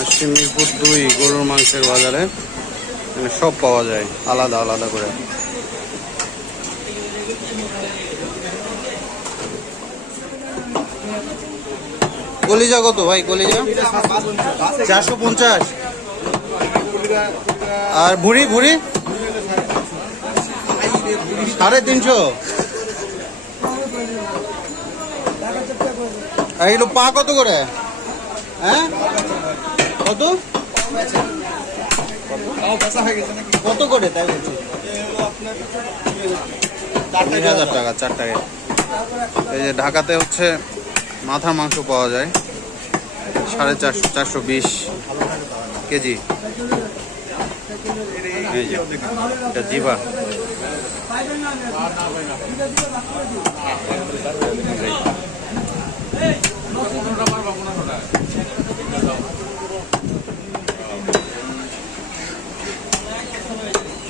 আসছি মিরপুর দুই গরুর মাংসের বাজারে সব পাওয়া যায়, আলাদা আলাদা করে। কলিজা কত ভাই, কলিজা? চারশো পঞ্চাশ। আর ভুড়ি ভুড়ি? সাড়ে তিনশো। আর এগুলো পা কত করে? হ্যাঁ? কত? কত করে তাই বলছি? হাজার টাকা চার টাকা এই যে ঢাকাতে হচ্ছে মাথার মাংস পাওয়া যায়। সাড়ে চারশো চারশো বিশ কেজি। এই যে এটা জিবা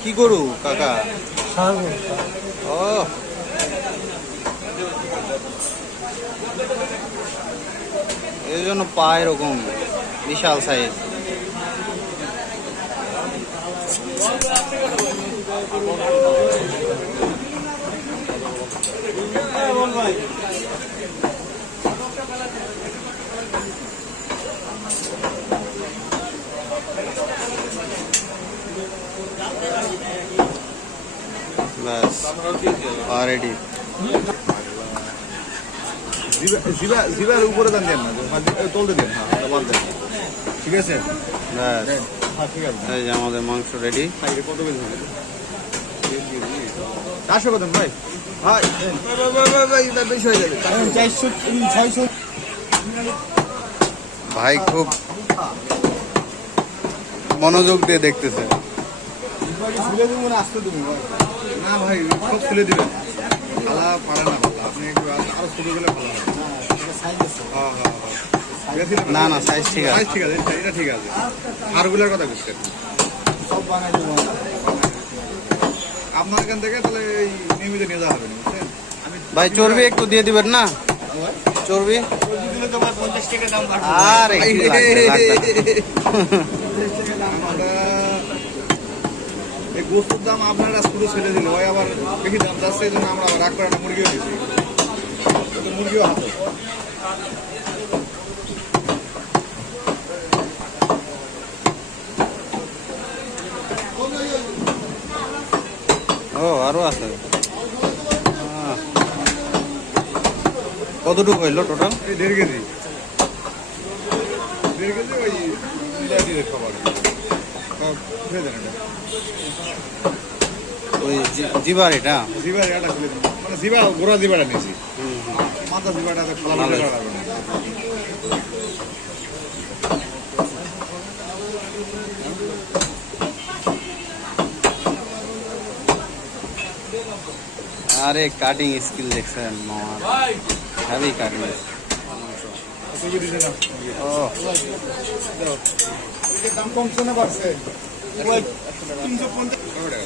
কি গরু কাকা? ও। এই জন্য পা এরকম বিশাল সাইজ ব্যাস রেডি জিবা জিবার উপরে দেন দেন না তুলতে দেন হ্যাঁ ওটা দেন ঠিক আছে? ব্যাস হ্যাঁ ঠিক আছে। এই যে আমাদের মাংস রেডি কত কেজি হবে চারশো কত ভাই ভাই। ভাই, ভাই, ভাই, ভাই, এটা বেশি হয়ে যাবে চারশো। ছয়শো। ভাই খুব মনোযোগ দিয়ে দেখতেছে। খুলে দেবো না আসতে দেবো? ভাই না ভাই সব খুলে দিবেন। খালা পারে না ভালো আপনি আর- ছোট গেলে ভালো হয়। হ্যাঁ হ্যাঁ হ্যাঁ। না না সাইজ ঠিক আছে। সাইজ ঠিক আছে এটা- ঠিক আছে। হারগুলার কথা বুঝছেন সব বানাই দেবো। আপনার এখান থেকে তাহলে এই নিয়মিত নিয়ে যাওয়া হবে না বুঝছেন? ভাই চর্বি একটু দিয়ে দিবেন না? চর্বি? আরে গোস্তুর দাম আপনারা শুরু ছেড়ে দিল। ওই আবার বেশি দাম যাচ্ছে এই জন্য আমরা আবার রাগ করে না মুরগিও দিচ্ছি। মুরগিও হাতে। ও আরও আছে। কতটুকু হইল টোটাল দেড় কেজি। দেড় কেজি ওই খাবার ওই জি- জিবার এটা? জিবার এটা খুলে দেন। মানে জিবা গোড়া জিবাটা নিয়েছি। মাথা জিবাটা তো খালা লাগবে না। আরে কাটিং স্কিল দেখছেন হ্যাভি কাটিং ও। দাম কমছে না বাড়ছে? তিনশো পঞ্চাশ টাকা